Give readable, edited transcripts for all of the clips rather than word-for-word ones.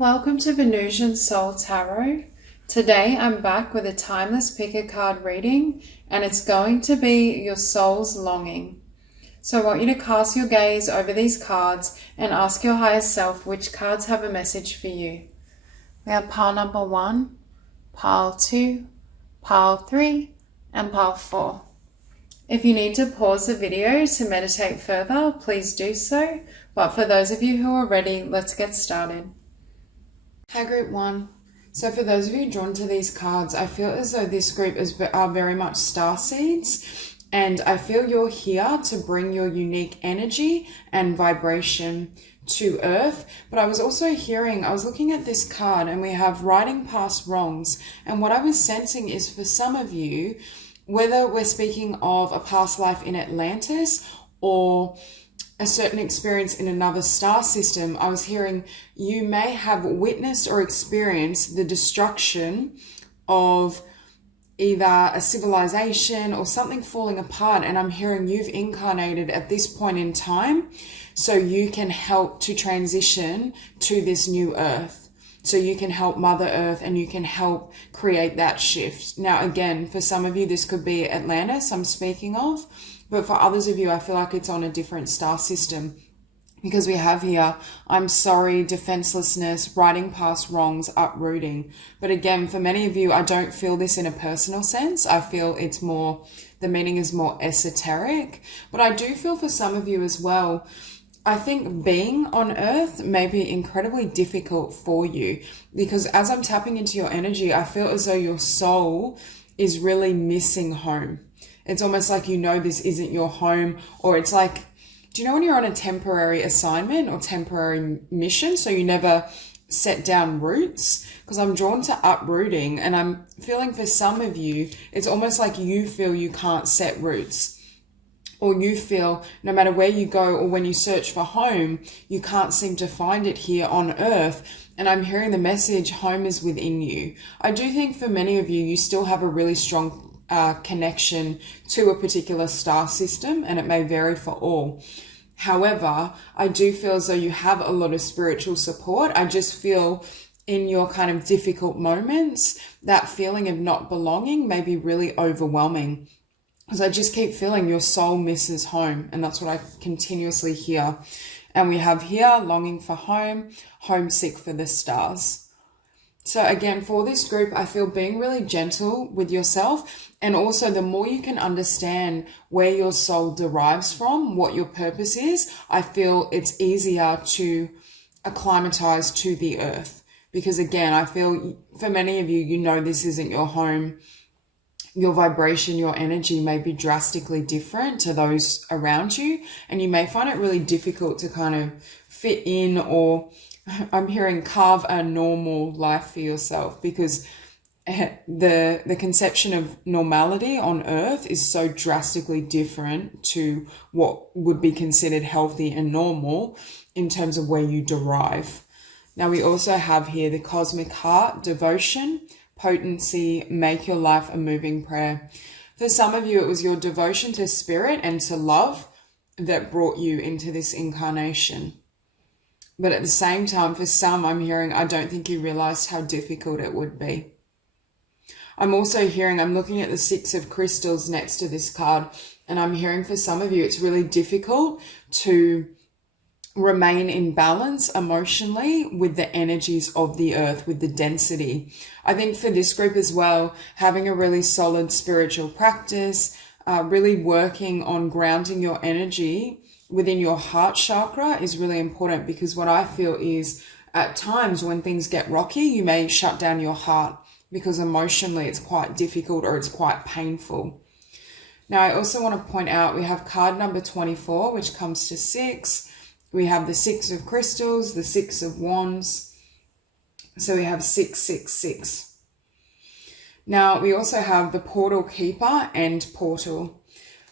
Welcome to Venusian Soul Tarot. Today I'm back with a timeless pick a card reading, and it's going to be your soul's longing. So I want you to cast your gaze over these cards and ask your higher self which cards have a message for you. We have pile number 1, pile 2, pile 3, and pile 4. If you need to pause the video to meditate further, please do so. But for those of you who are ready, let's get started. Hi Group 1. So for those of you drawn to these cards, I feel as though this group are very much starseeds, and I feel you're here to bring your unique energy and vibration to Earth. But I was also I was looking at this card and we have righting past wrongs, and what I was sensing is for some of you, whether we're speaking of a past life in Atlantis or a certain experience in another star system, I was hearing you may have witnessed or experienced the destruction of either a civilization or something falling apart, and I'm hearing you've incarnated at this point in time so you can help to transition to this new Earth. So you can help Mother Earth and you can help create that shift. Now again, for some of you this could be Atlantis I'm speaking of, but for others of you, I feel like it's on a different star system, because we have here, I'm sorry, defenselessness, righting past wrongs, uprooting. But again, for many of you, I don't feel this in a personal sense. I feel it's more, the meaning is more esoteric. But I do feel for some of you as well, I think being on Earth may be incredibly difficult for you, because as I'm tapping into your energy, I feel as though your soul is really missing home. It's almost like this isn't your home, or it's like, do you know when you're on a temporary assignment or temporary mission, so you never set down roots? Because I'm drawn to uprooting, and I'm feeling for some of you, it's almost like you feel you can't set roots, or you feel no matter where you go or when you search for home, you can't seem to find it here on Earth. And I'm hearing the message, home is within you. I do think for many of you, you still have a really strong connection to a particular star system, and it may vary for all. However, I do feel as though you have a lot of spiritual support. I just feel in your kind of difficult moments, that feeling of not belonging may be really overwhelming, because I just keep feeling your soul misses home, and that's what I continuously hear. And we have here longing for home, homesick for the stars. So again, for this group, I feel being really gentle with yourself, and also the more you can understand where your soul derives from, what your purpose is, I feel it's easier to acclimatize to the Earth. Because again, I feel for many of you, this isn't your home. Your vibration, your energy may be drastically different to those around you, and you may find it really difficult to kind of fit in, or I'm hearing carve a normal life for yourself, because the conception of normality on Earth is so drastically different to what would be considered healthy and normal in terms of where you derive. Now we also have here the cosmic heart, devotion, potency, make your life a moving prayer. For some of you, it was your devotion to spirit and to love that brought you into this incarnation. But at the same time, for some, I'm hearing, I don't think you realized how difficult it would be. I'm also hearing, I'm looking at the 6 of crystals next to this card, and I'm hearing for some of you, it's really difficult to remain in balance emotionally with the energies of the Earth, with the density. I think for this group as well, having a really solid spiritual practice, really working on grounding your energy within your heart chakra is really important, because what I feel is at times when things get rocky, you may shut down your heart because emotionally it's quite difficult or it's quite painful. Now, I also want to point out we have card number 24, which comes to 6. We have the 6 of crystals, the 6 of wands. So we have 666. Now, we also have the portal keeper and portal.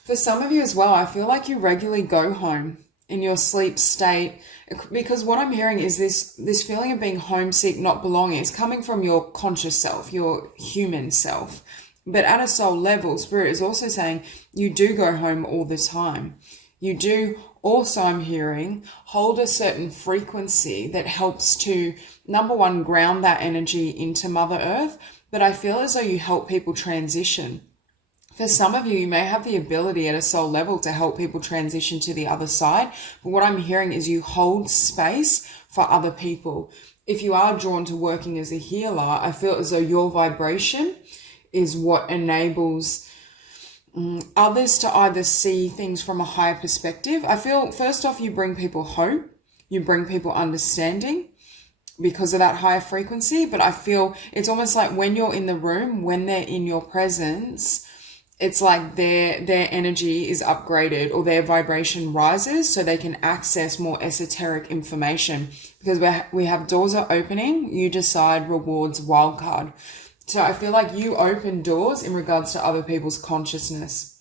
For some of you as well, I feel like you regularly go home in your sleep state, because what I'm hearing is this feeling of being homesick, not belonging, is coming from your conscious self, your human self. But at a soul level, Spirit is also saying you do go home all the time. You do Also, I'm hearing hold a certain frequency that helps to, number one, ground that energy into Mother Earth, but I feel as though you help people transition. For some of you, you may have the ability at a soul level to help people transition to the other side. But what I'm hearing is you hold space for other people. If you are drawn to working as a healer, I feel as though your vibration is what enables others to either see things from a higher perspective. I feel, first off, you bring people hope. You bring people understanding because of that higher frequency. But I feel it's almost like when you're in the room, when they're in your presence, it's like their energy is upgraded or their vibration rises so they can access more esoteric information, because we have doors are opening, you decide, rewards, wildcard. So I feel like you open doors in regards to other people's consciousness.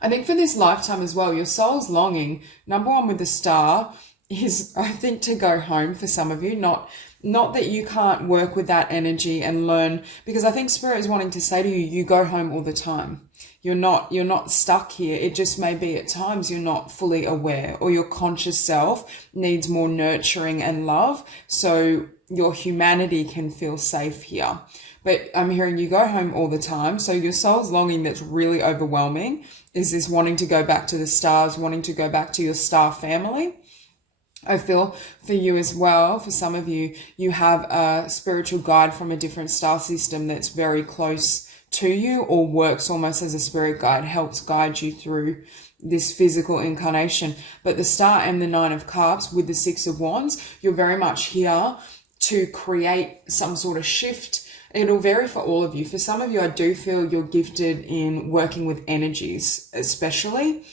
I think for this lifetime as well, your soul's longing, number one with the star, is I think to go home for some of you, not that you can't work with that energy and learn, because I think Spirit is wanting to say to you, you go home all the time. You're not stuck here. It just may be at times you're not fully aware, or your conscious self needs more nurturing and love so your humanity can feel safe here. But I'm hearing you go home all the time. So your soul's longing that's really overwhelming is this wanting to go back to the stars, wanting to go back to your star family. I feel for you as well, for some of you, you have a spiritual guide from a different star system that's very close to you, or works almost as a spirit guide, helps guide you through this physical incarnation. But the star and the 9 of cups with the 6 of wands, you're very much here to create some sort of shift. It'll vary for all of you. For some of you, I do feel you're gifted in working with energies, especially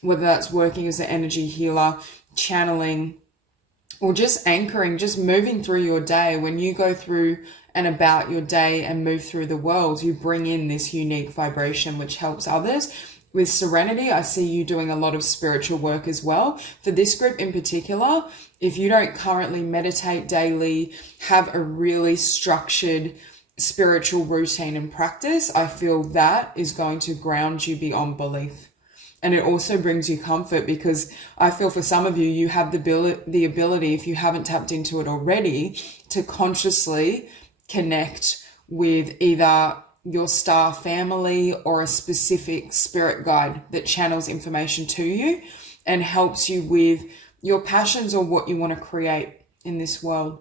whether that's working as an energy healer, channeling, or just anchoring, just moving through your day. When you go through and about your day and move through the world, you bring in this unique vibration which helps others. With Serenity, I see you doing a lot of spiritual work as well. For this group in particular, if you don't currently meditate daily, have a really structured spiritual routine and practice, I feel that is going to ground you beyond belief. And it also brings you comfort, because I feel for some of you, you have the ability, if you haven't tapped into it already, to consciously connect with either your star family or a specific spirit guide that channels information to you and helps you with your passions or what you want to create in this world.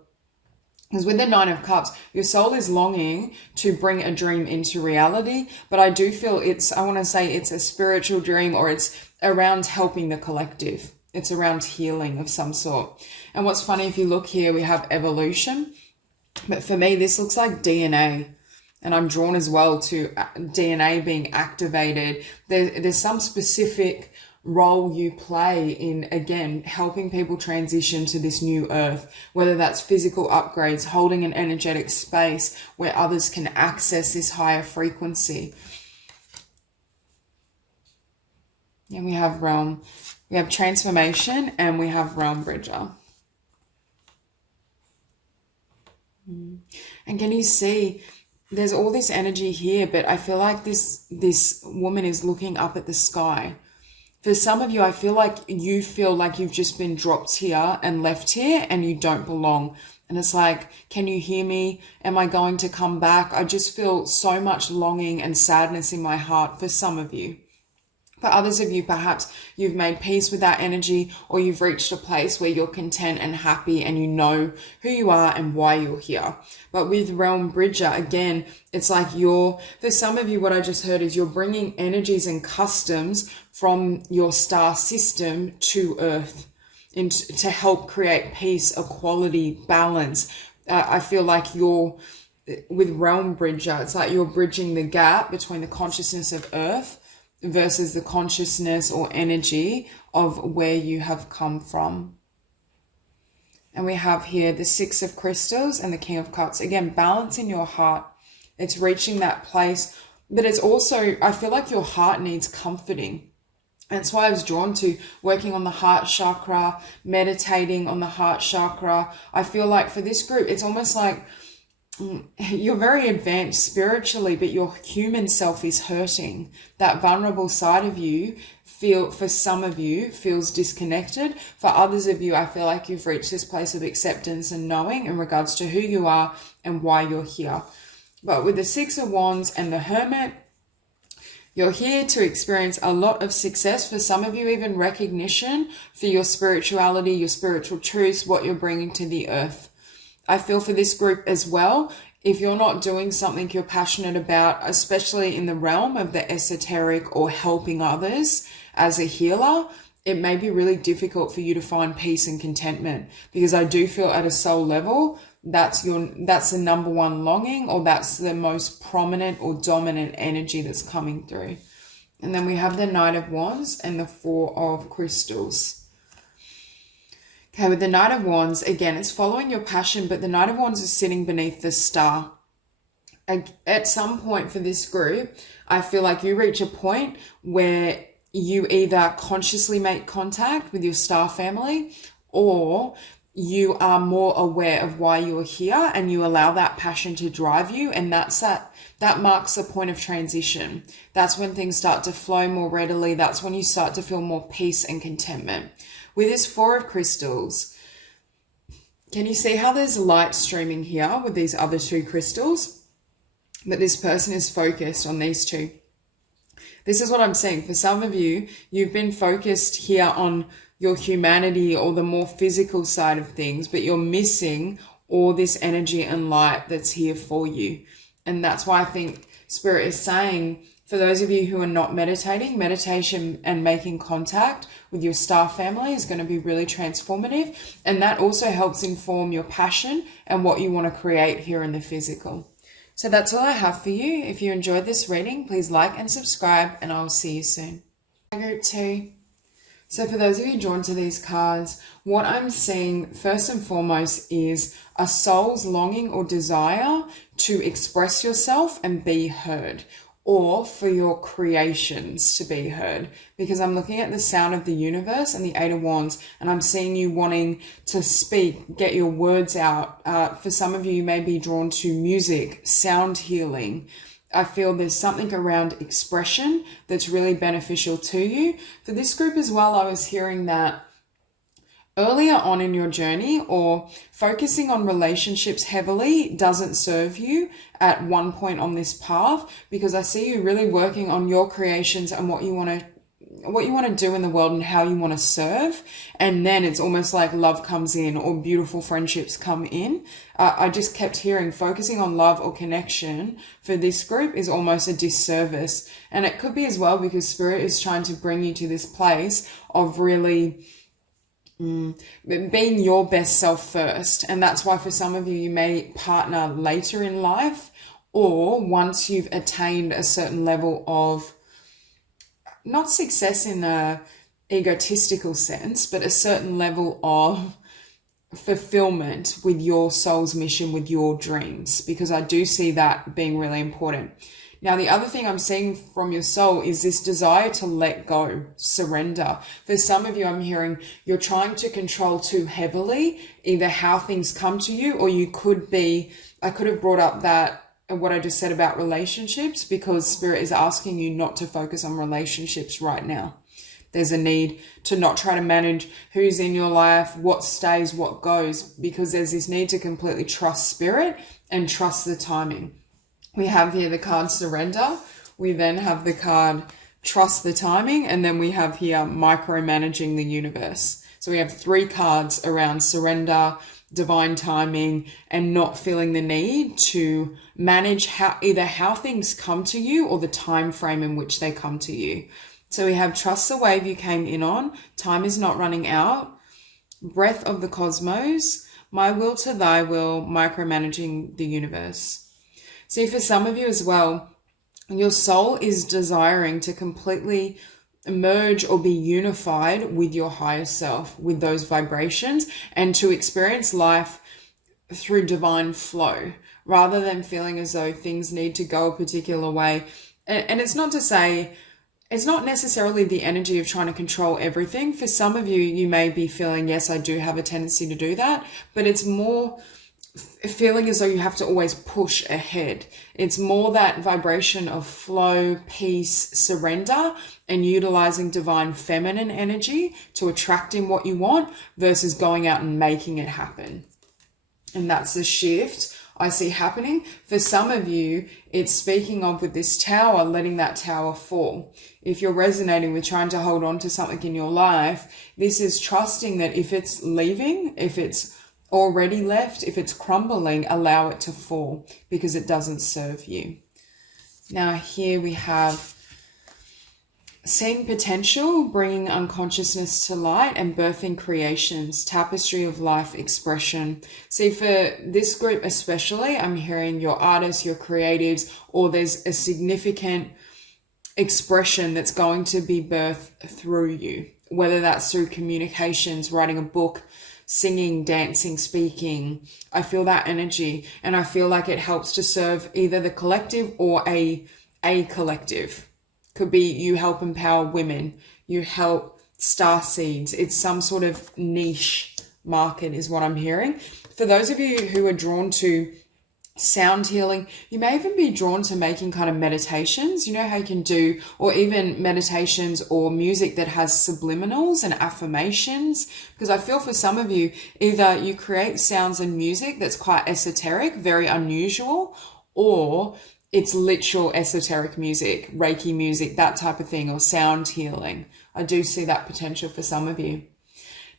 Because with the 9 of cups, your soul is longing to bring a dream into reality. But I do feel I want to say it's a spiritual dream, or it's around helping the collective. It's around healing of some sort. And what's funny, if you look here, we have evolution. But for me, this looks like DNA. And I'm drawn as well to DNA being activated. There's some specific role you play in, again, helping people transition to this new earth, whether that's physical upgrades, holding an energetic space where others can access this higher frequency. And we have realm, we have transformation, and we have realm bridger. And can you see there's all this energy here, but I feel like this woman is looking up at the sky. For some of you, I feel like you've just been dropped here and left here and you don't belong. And it's like, can you hear me? Am I going to come back? I just feel so much longing and sadness in my heart for some of you. For others of you, perhaps you've made peace with that energy, or you've reached a place where you're content and happy and you know who you are and why you're here. But with Realm Bridger, again, it's like for some of you, what I just heard is you're bringing energies and customs from your star system to Earth to help create peace, equality, balance. I feel like with Realm Bridger, it's like you're bridging the gap between the consciousness of Earth versus the consciousness or energy of where you have come from. And we have here the 6 of crystals and the King of Cups. Again, balance in your heart. It's reaching that place, but it's also, I feel like your heart needs comforting. That's why I was drawn to working on the heart chakra, meditating on the heart chakra. I feel like for this group, it's almost like you're very advanced spiritually, but your human self is hurting. That vulnerable side of you for some of you feels disconnected. For others of you, I feel like you've reached this place of acceptance and knowing in regards to who you are and why you're here. But with the Six of Wands and the Hermit, you're here to experience a lot of success. For some of you, even recognition for your spirituality, your spiritual truths, what you're bringing to the earth. I feel for this group as well, if you're not doing something you're passionate about, especially in the realm of the esoteric or helping others as a healer, it may be really difficult for you to find peace and contentment, because I do feel at a soul level, that's the number one longing, or that's the most prominent or dominant energy that's coming through. And then we have the Knight of Wands and the Four of Crystals. Okay, with the Knight of Wands, again, it's following your passion, but the Knight of Wands is sitting beneath the star. At some point for this group, I feel like you reach a point where you either consciously make contact with your star family, or you are more aware of why you are here and you allow that passion to drive you. And that marks a point of transition. That's when things start to flow more readily. That's when you start to feel more peace and contentment. With this Four of Crystals, can you see how there's light streaming here with these other two crystals? But this person is focused on these two. This is what I'm saying. For some of you, you've been focused here on your humanity or the more physical side of things, but you're missing all this energy and light that's here for you. And that's why I think Spirit is saying, for those of you who are not meditating, meditation and making contact with your star family is going to be really transformative. And that also helps inform your passion and what you want to create here in the physical. So that's all I have for you. If you enjoyed this reading, please like and subscribe, and I'll see you soon. Group 2. So for those of you drawn to these cards, what I'm seeing first and foremost is a soul's longing or desire to express yourself and be heard, or for your creations to be heard, because I'm looking at the Sound of the Universe and the Eight of Wands, and I'm seeing you wanting to speak, get your words out. For some of you, you may be drawn to music, sound healing. I feel there's something around expression that's really beneficial to you. For this group as well, I was hearing that earlier on in your journey, or focusing on relationships heavily doesn't serve you at one point on this path, because I see you really working on your creations and what you want to do in the world and how you want to serve. And then it's almost like love comes in, or beautiful friendships come in. I just kept hearing focusing on love or connection for this group is almost a disservice. And it could be as well because Spirit is trying to bring you to this place of really being your best self first. And that's why for some of you, you may partner later in life, or once you've attained a certain level of, not success in a egotistical sense, but a certain level of fulfillment with your soul's mission, with your dreams, because I do see that being really important. Now, the other thing I'm seeing from your soul is this desire to let go, surrender. For some of you, I'm hearing you're trying to control too heavily, either how things come to you, or you could be, I could have brought up that, what I just said about relationships, because Spirit is asking you not to focus on relationships right now. There's a need to not try to manage who's in your life, what stays, what goes, because there's this need to completely trust Spirit and trust the timing. We have here the card Surrender. We then have the card Trust the Timing. And then we have here Micromanaging the Universe. So we have 3 cards around surrender, divine timing, and not feeling the need to manage either how things come to you or the time frame in which they come to you. So we have Trust the Wave you came in on. Time is not running out. Breath of the Cosmos. My Will to Thy Will. Micromanaging the Universe. See, for some of you as well, your soul is desiring to completely merge or be unified with your higher self, with those vibrations, and to experience life through divine flow, rather than feeling as though things need to go a particular way. And it's not to say, it's not necessarily the energy of trying to control everything. For some of you, you may be feeling, yes, I do have a tendency to do that, but it's more feeling as though you have to always push ahead. It's more that vibration of flow, peace, surrender, and utilizing divine feminine energy to attract in what you want versus going out and making it happen. And that's the shift I see happening. For some of you, it's speaking of with this tower, letting that tower fall. If you're resonating with trying to hold on to something in your life, this is trusting that if it's leaving, if it's already left, if it's crumbling, allow it to fall because it doesn't serve you. Now here we have seeing potential, bringing unconsciousness to light, and birthing creations, tapestry of life expression. See, for this group especially, I'm hearing your artists, your creatives, or there's a significant expression that's going to be birthed through you, whether that's through communications, writing a book, singing, dancing, speaking. I feel that energy, and I feel like it helps to serve either the collective or a collective. Could be you help empower women, you help starseeds. It's some sort of niche market is what I'm hearing. For those of you who are drawn to sound healing, you may even be drawn to making kind of meditations. You know how you can do, or even meditations or music that has subliminals and affirmations. Because I feel for some of you, either you create sounds and music that's quite esoteric, very unusual, or it's literal esoteric music, Reiki music, that type of thing, or sound healing. I do see that potential for some of you.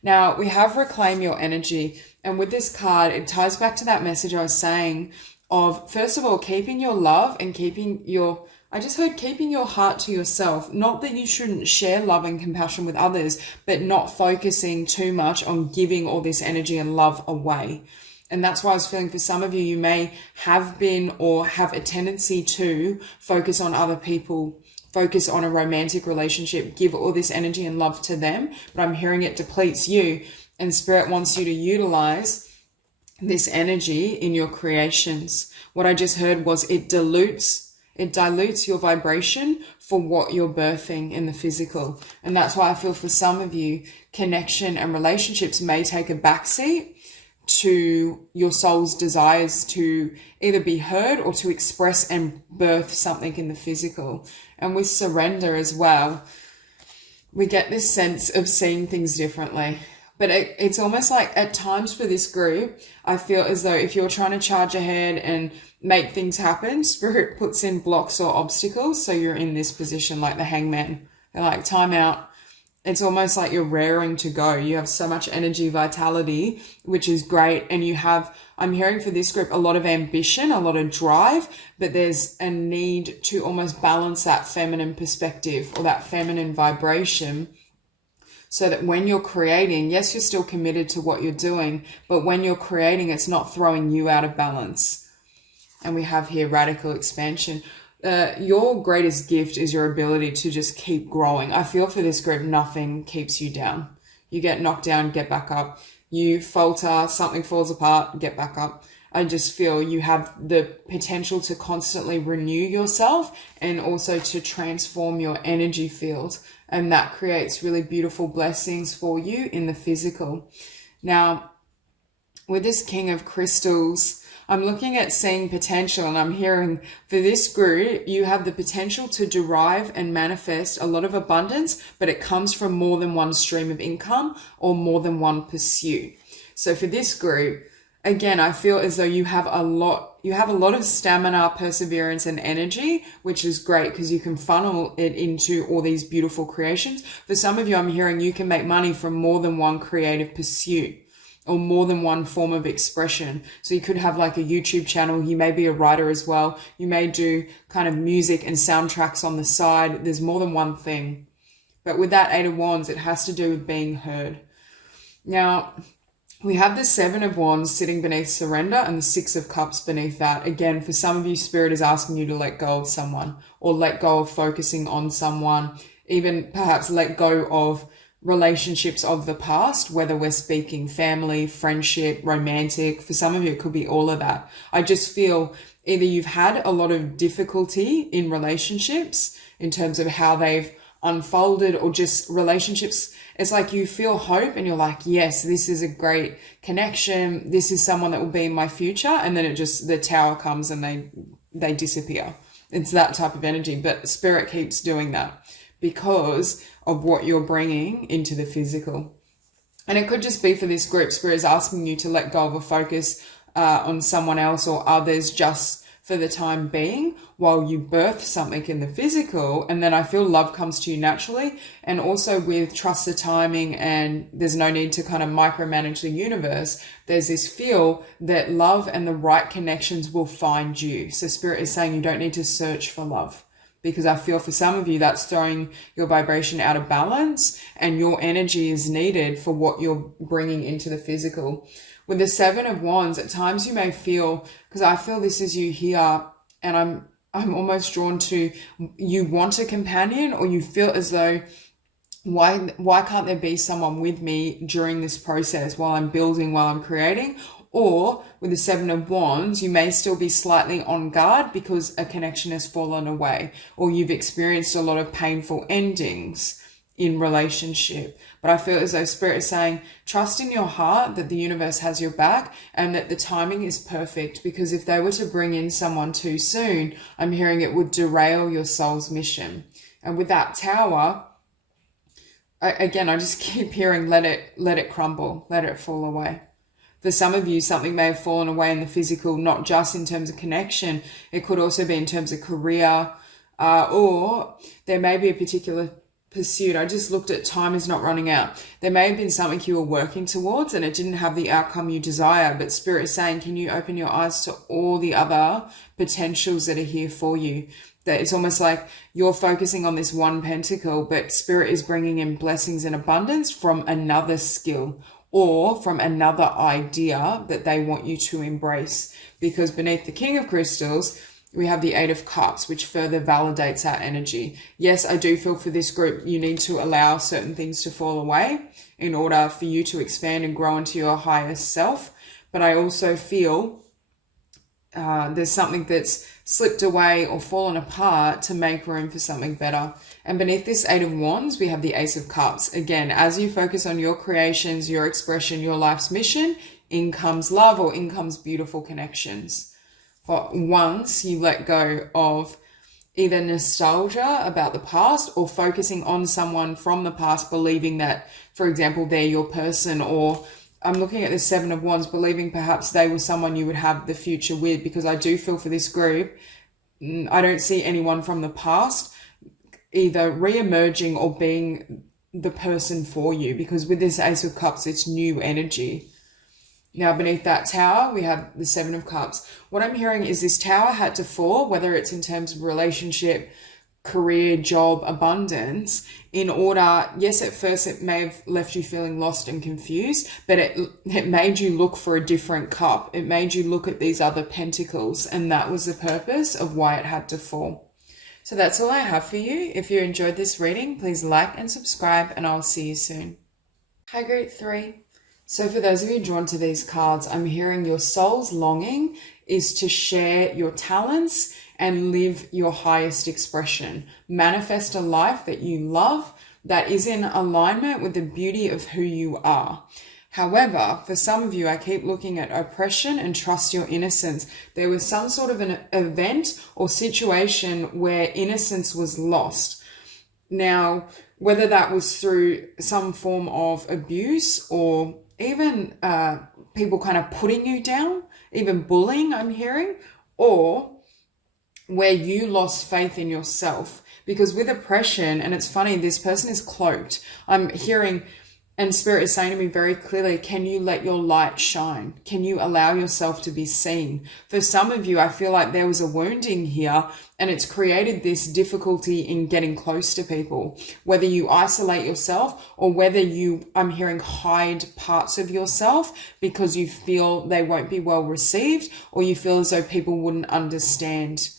Now, we have reclaim your energy. And with this card, it ties back to that message I was saying of, first of all, keeping your love and keeping your heart to yourself. Not that you shouldn't share love and compassion with others, but not focusing too much on giving all this energy and love away. And that's why I was feeling for some of you, you may have been or have a tendency to focus on other people, focus on a romantic relationship, give all this energy and love to them. But I'm hearing it depletes you, and Spirit wants you to utilize this energy in your creations. What I just heard was it dilutes your vibration for what you're birthing in the physical. And that's why I feel for some of you, connection and relationships may take a backseat to your soul's desires to either be heard or to express and birth something in the physical. And with surrender as well, we get this sense of seeing things differently. But it's almost like at times for this group, I feel as though if you're trying to charge ahead and make things happen, Spirit puts in blocks or obstacles. So you're in this position like the hangman. They're like, time out. It's almost like you're raring to go. You have so much energy, vitality, which is great. And you have, I'm hearing for this group, a lot of ambition, a lot of drive, but there's a need to almost balance that feminine perspective or that feminine vibration so that when you're creating, yes, you're still committed to what you're doing, but when you're creating, it's not throwing you out of balance. And we have here radical expansion. Your greatest gift is your ability to just keep growing. I feel for this group, nothing keeps you down. You get knocked down, get back up. You falter, something falls apart, get back up. I just feel you have the potential to constantly renew yourself and also to transform your energy field. And that creates really beautiful blessings for you in the physical. Now, with this King of Crystals, I'm looking at seeing potential, and I'm hearing for this group, you have the potential to derive and manifest a lot of abundance, but it comes from more than one stream of income or more than one pursuit. So for this group, again, I feel as though you have a lot of stamina, perseverance, and energy, which is great because you can funnel it into all these beautiful creations. For some of you, I'm hearing you can make money from more than one creative pursuit or more than one form of expression. So you could have like a YouTube channel. You may be a writer as well. You may do kind of music and soundtracks on the side. There's more than one thing. But with that Eight of Wands, it has to do with being heard. Now, we have the Seven of Wands sitting beneath surrender and the Six of Cups beneath that. Again, for some of you, Spirit is asking you to let go of someone or let go of focusing on someone, even perhaps let go of relationships of the past, whether we're speaking family, friendship, romantic. For some of you, it could be all of that. I just feel either you've had a lot of difficulty in relationships in terms of how they've unfolded, or just relationships. It's like you feel hope and you're like, yes, this is a great connection. This is someone that will be in my future. And then the tower comes and they disappear. It's that type of energy, but spirit keeps doing that because of what you're bringing into the physical. And it could just be for this group, spirit is asking you to let go of a focus on someone else or others just for the time being while you birth something in the physical. And then I feel love comes to you naturally. And also with trust the timing, and there's no need to kind of micromanage the universe. There's this feel that love and the right connections will find you. So spirit is saying you don't need to search for love, because I feel for some of you that's throwing your vibration out of balance, and your energy is needed for what you're bringing into the physical. With the 7 of Wands, at times you may feel, because I feel this is you here, and I'm almost drawn to, you want a companion, or you feel as though, why can't there be someone with me during this process while I'm building, while I'm creating? Or with the 7 of Wands, you may still be slightly on guard because a connection has fallen away, or you've experienced a lot of painful endings in relationship. But I feel as though spirit is saying, trust in your heart that the universe has your back and that the timing is perfect, because if they were to bring in someone too soon, I'm hearing it would derail your soul's mission. And with that tower, I just keep hearing, let it crumble, let it fall away. For some of you, something may have fallen away in the physical, not just in terms of connection. It could also be in terms of career, or there may be a particular pursuit. I just looked at time is not running out. There may have been something you were working towards and it didn't have the outcome you desire, but spirit is saying, can you open your eyes to all the other potentials that are here for you? That it's almost like you're focusing on this one pentacle, but spirit is bringing in blessings and abundance from another skill or from another idea that they want you to embrace. Because beneath the King of Crystals, we have the 8 of Cups, which further validates our energy. Yes, I do feel for this group, you need to allow certain things to fall away in order for you to expand and grow into your highest self. But I also feel there's something that's slipped away or fallen apart to make room for something better. And beneath this 8 of Wands, we have the Ace of Cups. Again, as you focus on your creations, your expression, your life's mission, in comes love, or in comes beautiful connections. But once you let go of either nostalgia about the past or focusing on someone from the past, believing that, for example, they're your person, or I'm looking at the 7 of Wands, believing perhaps they were someone you would have the future with, because I do feel for this group, I don't see anyone from the past either re-emerging or being the person for you, because with this Ace of Cups, it's new energy. Now, beneath that tower, we have the 7 of Cups. What I'm hearing is this tower had to fall, whether it's in terms of relationship, career, job, abundance, in order, yes, at first it may have left you feeling lost and confused, but it made you look for a different cup. It made you look at these other pentacles, and that was the purpose of why it had to fall. So that's all I have for you. If you enjoyed this reading, please like and subscribe, and I'll see you soon. Hi, Group 3. So for those of you drawn to these cards, I'm hearing your soul's longing is to share your talents and live your highest expression. Manifest a life that you love, that is in alignment with the beauty of who you are. However, for some of you, I keep looking at oppression and trust your innocence. There was some sort of an event or situation where innocence was lost. Now, whether that was through some form of abuse or even people kind of putting you down, even bullying, I'm hearing, or where you lost faith in yourself. Because with oppression, and it's funny, this person is cloaked. I'm hearing, and Spirit is saying to me very clearly, can you let your light shine? Can you allow yourself to be seen? For some of you, I feel like there was a wounding here, and it's created this difficulty in getting close to people. Whether you isolate yourself or whether you, I'm hearing, hide parts of yourself because you feel they won't be well received, or you feel as though people wouldn't understand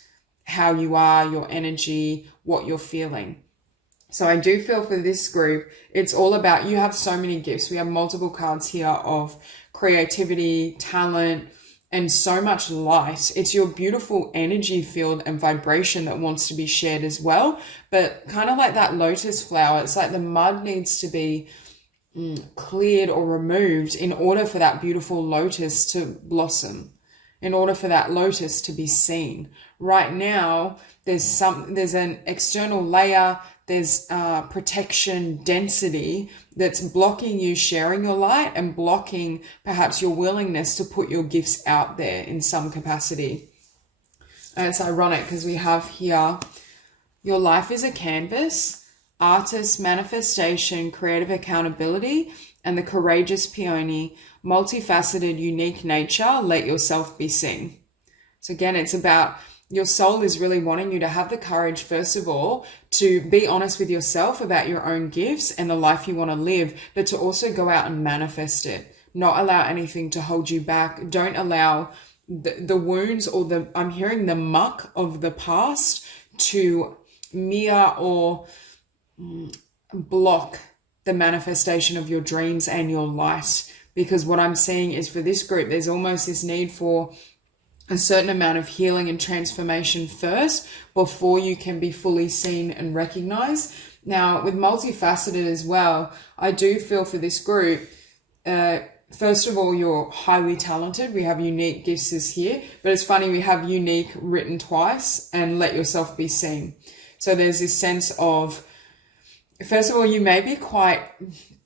how you are, your energy, what you're feeling. So I do feel for this group, it's all about, you have so many gifts. We have multiple cards here of creativity, talent, and so much light. It's your beautiful energy field and vibration that wants to be shared as well. But kind of like that lotus flower, it's like the mud needs to be cleared or removed in order for that beautiful lotus to blossom, in order for that lotus to be seen. Right now, there's an external layer, there's protection density that's blocking you sharing your light and blocking perhaps your willingness to put your gifts out there in some capacity. And it's ironic because we have here, your life is a canvas, artist, manifestation, creative accountability, and the courageous peony, multifaceted, unique nature, let yourself be seen. So again, it's about your soul is really wanting you to have the courage, first of all, to be honest with yourself about your own gifts and the life you want to live, but to also go out and manifest it. Not allow anything to hold you back. Don't allow the wounds or I'm hearing the muck of the past to mirror or block the manifestation of your dreams and your light. Because what I'm seeing is for this group, there's almost this need for a certain amount of healing and transformation first before you can be fully seen and recognized. Now, with multifaceted as well, I do feel for this group, first of all, you're highly talented. We have unique gifts is here, but it's funny, we have unique written twice and let yourself be seen. So there's this sense of, first of all, you may be quite,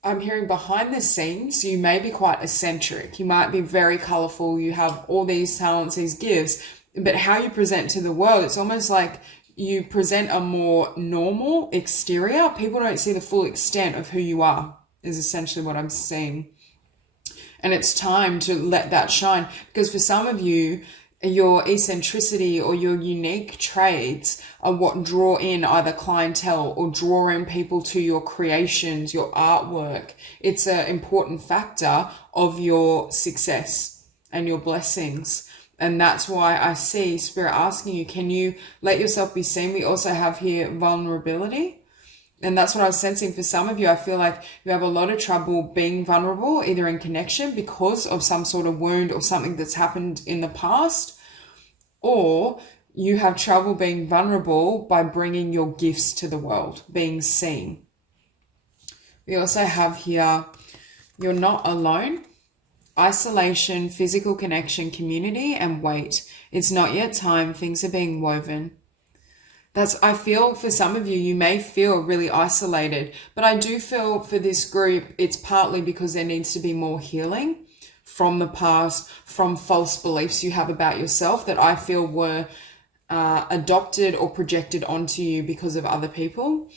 I'm hearing behind the scenes, you may be quite eccentric. You might be very colorful. You have all these talents, these gifts, but how you present to the world, it's almost like you present a more normal exterior. People don't see the full extent of who you are, is essentially what I'm seeing. And it's time to let that shine, because for some of you, your eccentricity or your unique traits are what draw in either clientele or draw in people to your creations, your artwork. It's an important factor of your success and your blessings. And that's why I see Spirit asking you, can you let yourself be seen? We also have here vulnerability. And that's what I was sensing for some of you. I feel like you have a lot of trouble being vulnerable, either in connection because of some sort of wound or something that's happened in the past, or you have trouble being vulnerable by bringing your gifts to the world, being seen. We also have here, you're not alone. Isolation, physical connection, community, and wait. It's not yet time. Things are being woven. I feel for some of you, you may feel really isolated, but I do feel for this group, it's partly because there needs to be more healing from the past, from false beliefs you have about yourself that I feel were adopted or projected onto you because of other people.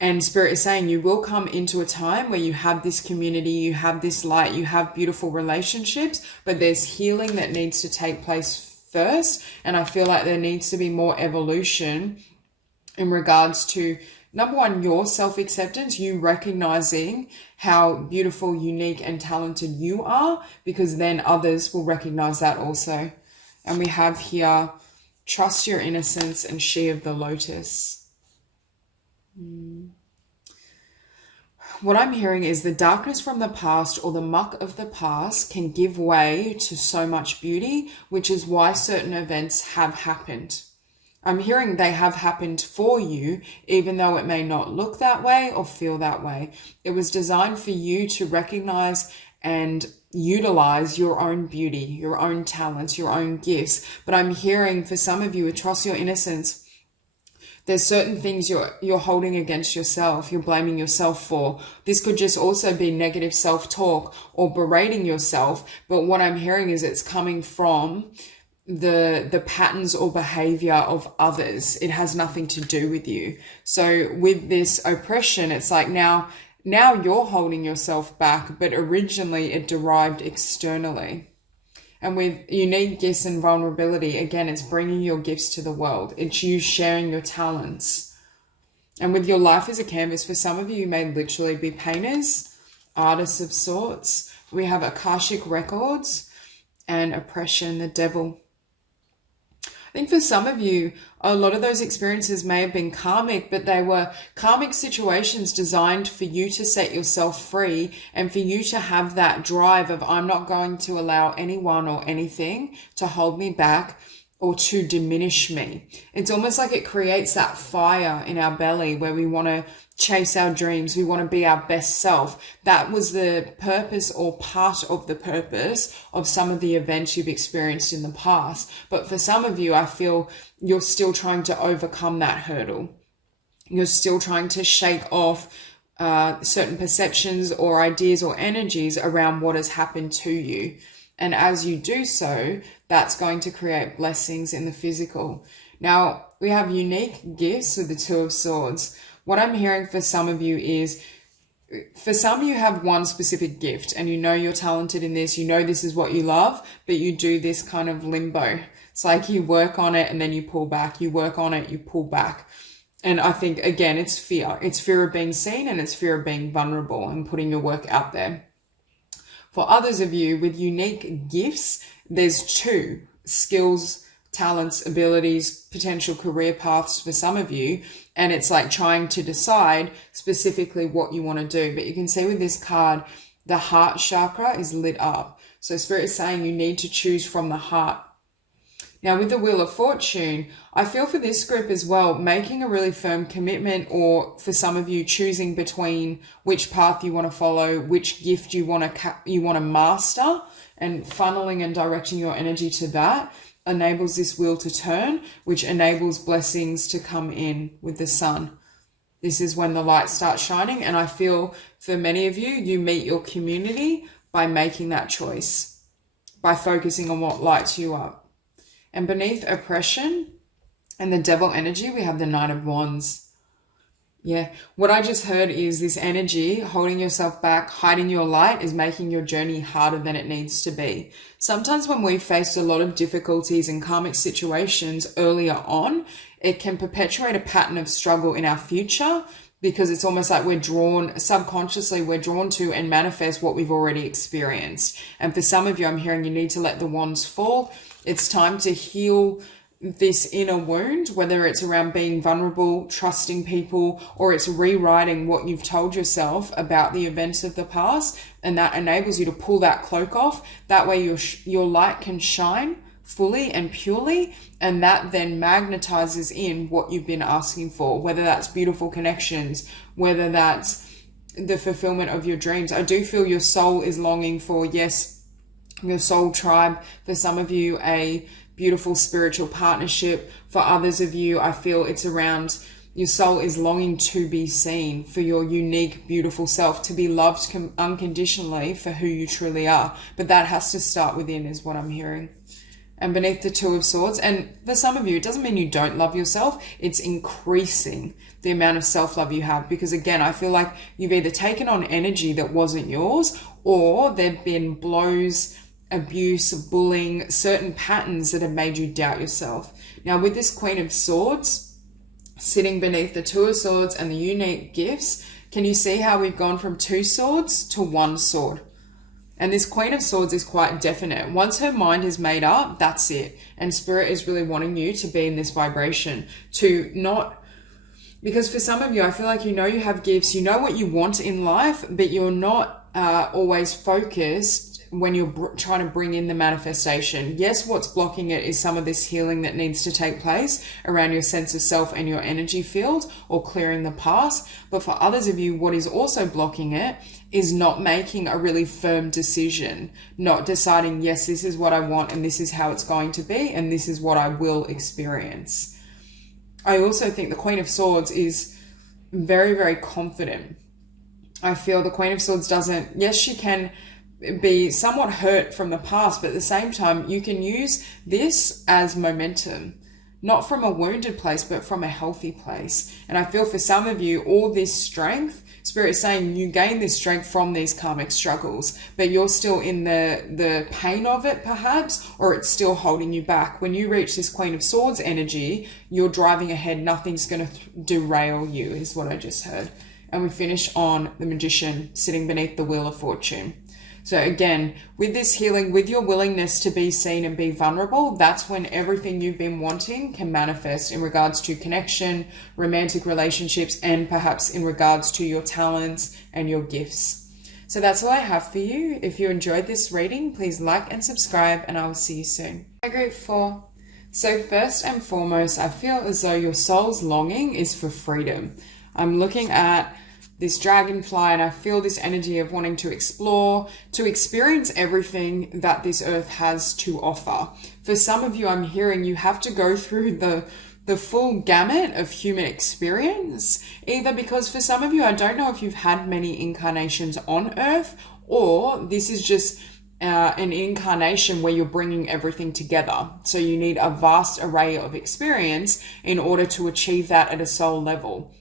And Spirit is saying you will come into a time where you have this community, you have this light, you have beautiful relationships, but there's healing that needs to take place first. And I feel like there needs to be more evolution in regards to, number one, your self-acceptance, you recognizing how beautiful, unique, and talented you are, because then others will recognize that also. And we have here, trust your innocence and she of the lotus. What I'm hearing is the darkness from the past or the muck of the past can give way to so much beauty, which is why certain events have happened. I'm hearing they have happened for you, even though it may not look that way or feel that way. It was designed for you to recognize and utilize your own beauty, your own talents, your own gifts. But I'm hearing for some of you, trust your innocence. There's certain things you're holding against yourself, you're blaming yourself for. This could just also be negative self-talk or berating yourself. But what I'm hearing is it's coming from the patterns or behavior of others. It has nothing to do with you. So with this oppression, it's like now you're holding yourself back, but originally it derived externally. And with unique gifts and vulnerability, again, it's bringing your gifts to the world. It's you sharing your talents. And with your life as a canvas, for some of you may literally be painters, artists of sorts. We have Akashic records and oppression, the devil. I think for some of you, a lot of those experiences may have been karmic, but they were karmic situations designed for you to set yourself free and for you to have that drive of, I'm not going to allow anyone or anything to hold me back or to diminish me. It's almost like it creates that fire in our belly where we want to chase our dreams. We want to be our best self. That was the purpose or part of the purpose of some of the events you've experienced in the past. But for some of you, I feel you're still trying to overcome that hurdle. You're still trying to shake off certain perceptions or ideas or energies around what has happened to you. And as you do so, that's going to create blessings in the physical. Now, we have unique gifts with the Two of Swords. What I'm hearing for some of you is, for some you have one specific gift and you know you're talented in this, you know this is what you love, but you do this kind of limbo. It's like you work on it and then you pull back, you work on it, you pull back. And I think, again, it's fear. It's fear of being seen and it's fear of being vulnerable and putting your work out there. For others of you with unique gifts, there's two: skills, talents, abilities, potential career paths for some of you. And it's like trying to decide specifically what you want to do. But you can see with this card, the heart chakra is lit up. So Spirit is saying you need to choose from the heart. Now with the Wheel of Fortune, I feel for this group as well, making a really firm commitment, or for some of you choosing between which path you want to follow, which gift you want to master, and funneling and directing your energy to that enables this wheel to turn, which enables blessings to come in with the sun. This is when the light starts shining. And I feel for many of you, you meet your community by making that choice, by focusing on what lights you up. And beneath oppression and the devil energy, we have the Knight of Wands. Yeah, what I just heard is this energy, holding yourself back, hiding your light, is making your journey harder than it needs to be. Sometimes when we face a lot of difficulties and karmic situations earlier on, it can perpetuate a pattern of struggle in our future, because it's almost like subconsciously we're drawn to and manifest what we've already experienced. And for some of you, I'm hearing you need to let the wands fall. It's time to heal this inner wound, whether it's around being vulnerable, trusting people, or it's rewriting what you've told yourself about the events of the past. And that enables you to pull that cloak off. That way your light can shine fully and purely, and that then magnetizes in what you've been asking for, whether that's beautiful connections, whether that's the fulfillment of your dreams. I do feel your soul is longing for, yes, your soul tribe. For some of you, a beautiful spiritual partnership. For others of you, I feel it's around your soul is longing to be seen, for your unique, beautiful self, to be loved unconditionally for who you truly are. But that has to start within, is what I'm hearing. And beneath the Two of Swords, and for some of you, it doesn't mean you don't love yourself. It's increasing the amount of self-love you have. Because again, I feel like you've either taken on energy that wasn't yours, or there've been blows, abuse, bullying, certain patterns that have made you doubt yourself. Now with this Queen of Swords sitting beneath the Two of Swords and the unique gifts, can you see how we've gone from two swords to one sword? And this Queen of Swords is quite definite. Once her mind is made up, that's it. And Spirit is really wanting you to be in this vibration, to not, because for some of you, I feel like you know you have gifts, you know what you want in life, but you're not always focused when you're trying to bring in the manifestation. Yes, what's blocking it is some of this healing that needs to take place around your sense of self and your energy field, or clearing the past. But for others of you, what is also blocking it is not making a really firm decision, not deciding, yes, this is what I want and this is how it's going to be and this is what I will experience. I also think the Queen of Swords is very, very confident. I feel the Queen of Swords doesn't, yes, she can be somewhat hurt from the past, but at the same time, you can use this as momentum, not from a wounded place, but from a healthy place. And I feel for some of you, all this strength, Spirit is saying you gain this strength from these karmic struggles, but you're still in the pain of it perhaps, or it's still holding you back. When you reach this Queen of Swords energy, you're driving ahead. Nothing's going to derail you, is what I just heard. And we finish on the Magician sitting beneath the Wheel of Fortune. So again, with this healing, with your willingness to be seen and be vulnerable, that's when everything you've been wanting can manifest in regards to connection, romantic relationships, and perhaps in regards to your talents and your gifts. So that's all I have for you. If you enjoyed this reading, please like and subscribe, and I will see you soon. Group 4. So first and foremost, I feel as though your soul's longing is for freedom. I'm looking at this dragonfly and I feel this energy of wanting to explore, to experience everything that this earth has to offer. For some of you, I'm hearing you have to go through the full gamut of human experience, either because for some of you, I don't know if you've had many incarnations on earth, or this is just an incarnation where you're bringing everything together. So you need a vast array of experience in order to achieve that at a soul level.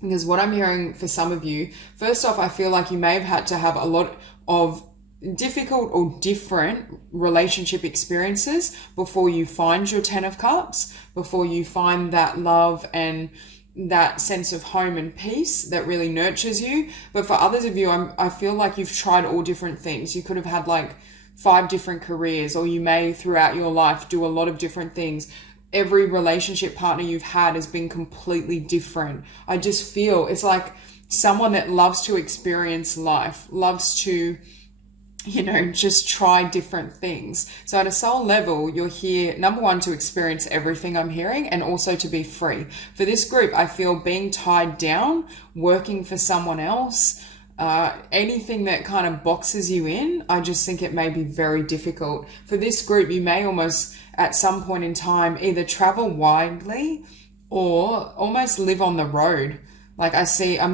Because what I'm hearing for some of you, first off, I feel like you may have had to have a lot of difficult or different relationship experiences before you find your 10 of Cups, before you find that love and that sense of home and peace that really nurtures you. But for others of you, I feel like you've tried all different things. You could have had like 5 different careers, or you may throughout your life do a lot of different things. Every relationship partner you've had has been completely different. I just feel it's like someone that loves to experience life, loves to, just try different things. So at a soul level, you're here, number one, to experience everything I'm hearing, and also to be free. For this group, I feel being tied down, working for someone else, anything that kind of boxes you in, I just think it may be very difficult. For this group, you may almost at some point in time either travel widely or almost live on the road. Like I'm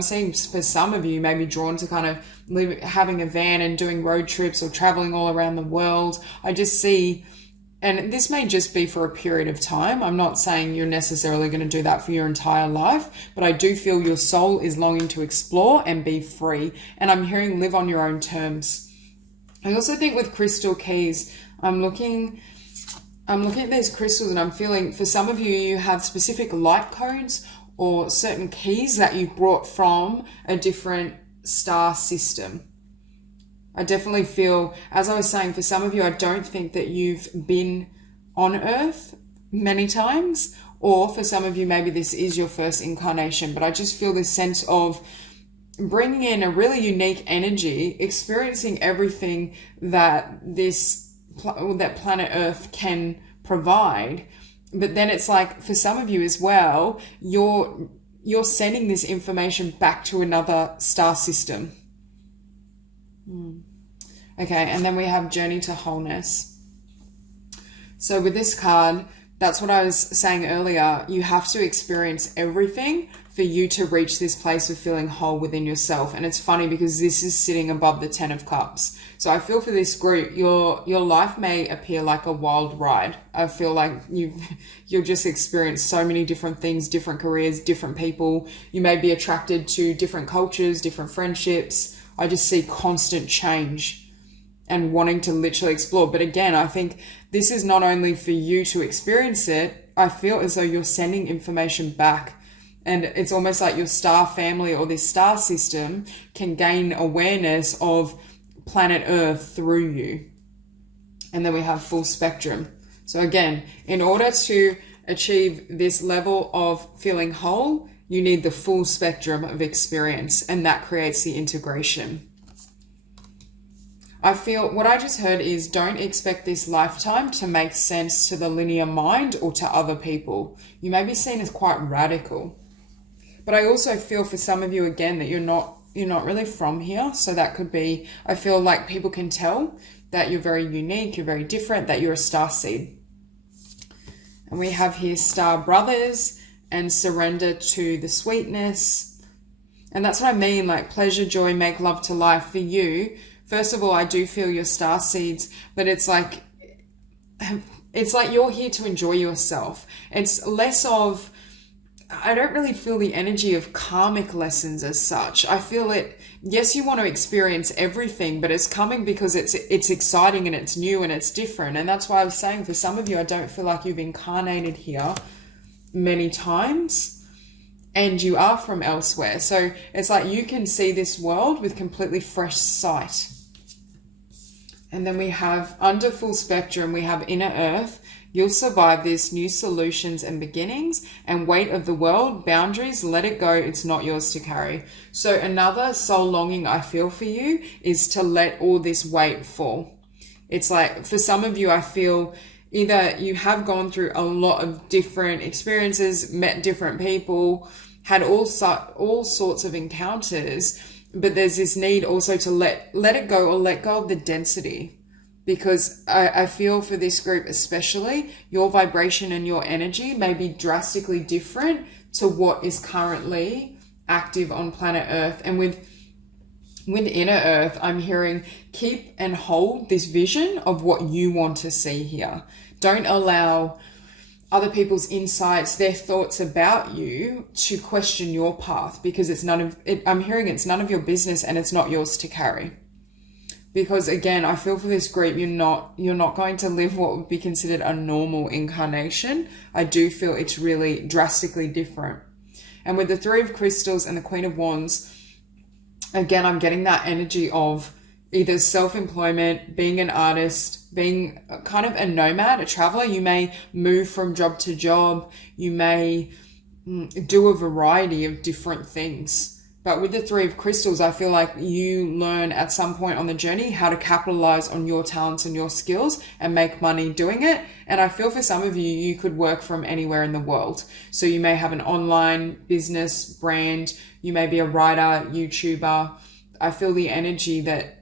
seeing for some of you maybe drawn to kind of having a van and doing road trips or traveling all around the world. I just see, and this may just be for a period of time. I'm not saying you're necessarily going to do that for your entire life, but I do feel your soul is longing to explore and be free. And I'm hearing live on your own terms. I also think with crystal keys, I'm looking at these crystals and I'm feeling for some of you, you have specific light codes or certain keys that you brought from a different star system. I definitely feel, as I was saying, for some of you, I don't think that you've been on Earth many times, or for some of you, maybe this is your first incarnation, but I just feel this sense of bringing in a really unique energy, experiencing everything that that planet Earth can provide. But then it's like, for some of you as well, you're sending this information back to another star system. Okay, and then we have Journey to Wholeness. So with this card, that's what I was saying earlier. You have to experience everything for you to reach this place of feeling whole within yourself. And it's funny because this is sitting above the 10 of Cups. So I feel for this group, your life may appear like a wild ride. I feel like you'll just experience so many different things, different careers, different people. You may be attracted to different cultures, different friendships. I just see constant change and wanting to literally explore. But again, I think this is not only for you to experience it, I feel as though you're sending information back. And it's almost like your star family or this star system can gain awareness of planet Earth through you. And then we have full spectrum. So again, in order to achieve this level of feeling whole, you need the full spectrum of experience, and that creates the integration. I feel what I just heard is don't expect this lifetime to make sense to the linear mind or to other people. You may be seen as quite radical. But I also feel for some of you, again, that you're not really from here. So that could be, I feel like people can tell that you're very unique, you're very different, that you're a star seed. And we have here Star Brothers and Surrender to the Sweetness. And that's what I mean, like pleasure, joy, make love to life for you. First of all, I do feel your star seeds, but it's like you're here to enjoy yourself. It's less of, I don't really feel the energy of karmic lessons as such. I feel it, yes, you want to experience everything, but it's coming because it's exciting and it's new and it's different. And that's why I was saying for some of you, I don't feel like you've incarnated here many times and you are from elsewhere. So it's like you can see this world with completely fresh sight. And then we have under full spectrum, we have inner earth. You'll survive this, new solutions and beginnings, and weight of the world, boundaries, let it go, it's not yours to carry. So another soul longing I feel for you is to let all this weight fall. It's like, for some of you, I feel either you have gone through a lot of different experiences, met different people, had all sorts of encounters, but there's this need also to let it go, or let go of the density. Because I feel for this group especially, your vibration and your energy may be drastically different to what is currently active on planet Earth. And with inner earth, I'm hearing keep and hold this vision of what you want to see here. Don't allow other people's insights, their thoughts about you, to question your path, because I'm hearing it's none of your business and it's not yours to carry. Because again, I feel for this group, you're not going to live what would be considered a normal incarnation. I do feel it's really drastically different. And with the Three of Crystals and the Queen of Wands, again, I'm getting that energy of either self-employment, being an artist, being kind of a nomad, a traveler. You may move from job to job. You may do a variety of different things. But with the Three of Crystals, I feel like you learn at some point on the journey how to capitalize on your talents and your skills and make money doing it. And I feel for some of you, you could work from anywhere in the world. So you may have an online business brand. You may be a writer, YouTuber. I feel the energy that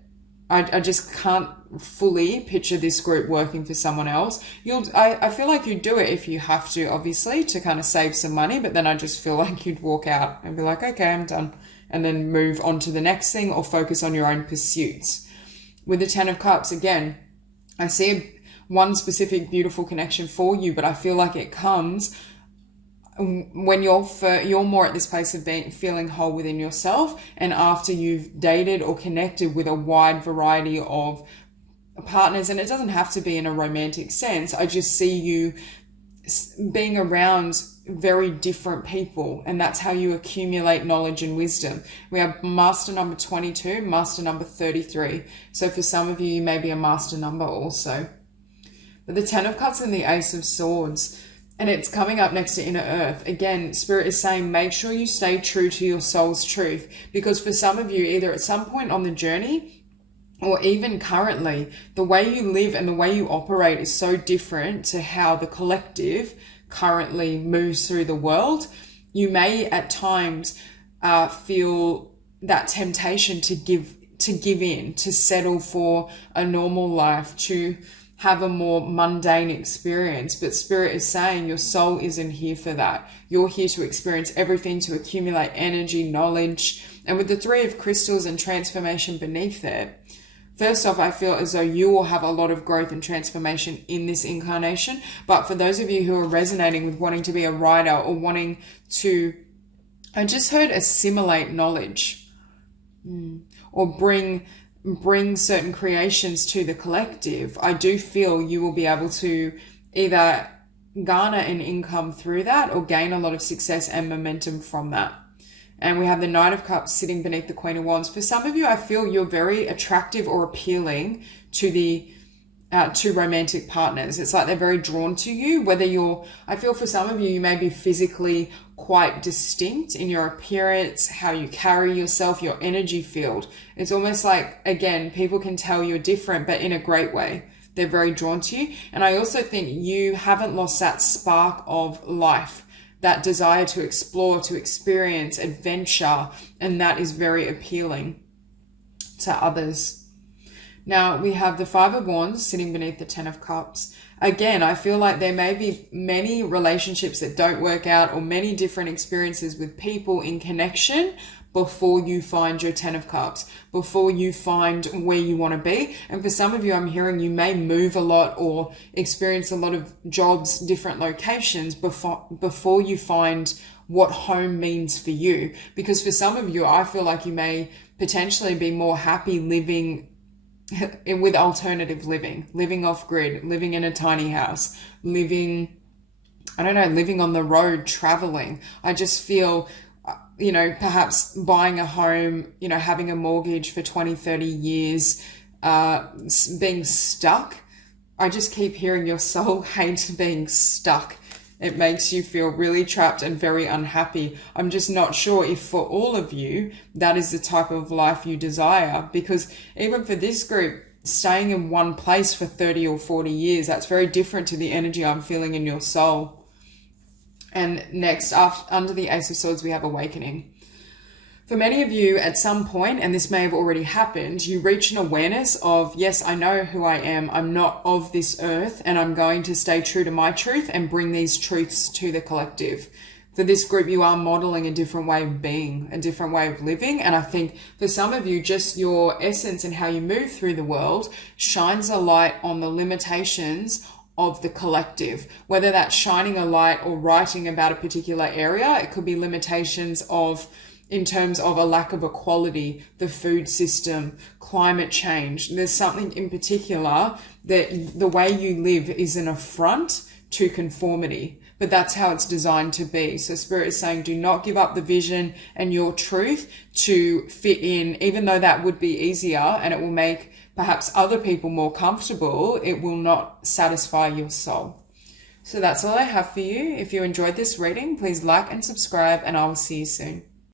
I just can't fully picture this group working for someone else. I feel like you'd do it if you have to, obviously, to kind of save some money. But then I just feel like you'd walk out and be like, okay, I'm done. And then move on to the next thing, or focus on your own pursuits. With the Ten of Cups, again, I see one specific beautiful connection for you, but I feel like it comes when you're more at this place of feeling whole within yourself, and after you've dated or connected with a wide variety of partners. And it doesn't have to be in a romantic sense. I just see you being around very different people, and that's how you accumulate knowledge and wisdom. We have master number 22, master number 33. So for some of you, you may be a master number also. But the Ten of Cups and the Ace of Swords, and it's coming up next to inner earth. Again, Spirit is saying, make sure you stay true to your soul's truth, because for some of you, either at some point on the journey or even currently, the way you live and the way you operate is so different to how the collective currently moves through the world. You may at times feel that temptation to give in, to settle for a normal life, to have a more mundane experience. But Spirit is saying your soul isn't here for that. You're here to experience everything, to accumulate energy, knowledge. And with the Three of Crystals and transformation beneath it, first off, I feel as though you will have a lot of growth and transformation in this incarnation. But for those of you who are resonating with wanting to be a writer, or wanting to, I just heard assimilate knowledge, or bring certain creations to the collective, I do feel you will be able to either garner an income through that, or gain a lot of success and momentum from that. And we have the Knight of Cups sitting beneath the Queen of Wands. For some of you, I feel you're very attractive or appealing to to romantic partners. It's like they're very drawn to you. I feel for some of you, you may be physically quite distinct in your appearance, how you carry yourself, your energy field. It's almost like, again, people can tell you're different, but in a great way. They're very drawn to you. And I also think you haven't lost that spark of life, that desire to explore, to experience, adventure, and that is very appealing to others. Now we have the Five of Wands sitting beneath the Ten of Cups. Again, I feel like there may be many relationships that don't work out, or many different experiences with people in connection before you find your Ten of Cups, before you find where you want to be. And for some of you, I'm hearing you may move a lot or experience a lot of jobs, different locations before you find what home means for you. Because for some of you, I feel like you may potentially be more happy living with alternative living off grid, living in a tiny house, living on the road, traveling. I just feel, perhaps buying a home, having a mortgage for 20, 30 years, being stuck. I just keep hearing your soul hates being stuck. It makes you feel really trapped and very unhappy. I'm just not sure if for all of you, that is the type of life you desire. Because even for this group, staying in one place for 30 or 40 years, that's very different to the energy I'm feeling in your soul. And next, under the Ace of Swords, we have Awakening. For many of you, at some point, and this may have already happened, you reach an awareness of, yes, I know who I am. I'm not of this earth, and I'm going to stay true to my truth and bring these truths to the collective. For this group, you are modeling a different way of being, a different way of living. And I think for some of you, just your essence and how you move through the world shines a light on the limitations of the collective, whether that's shining a light or writing about a particular area. It could be limitations of, in terms of a lack of equality, the food system, climate change. There's something in particular that the way you live is an affront to conformity, but that's how it's designed to be. So Spirit is saying, do not give up the vision and your truth to fit in, even though that would be easier and it will make perhaps other people more comfortable. It will not satisfy your soul. So that's all I have for you. If you enjoyed this reading, please like and subscribe, and I will see you soon.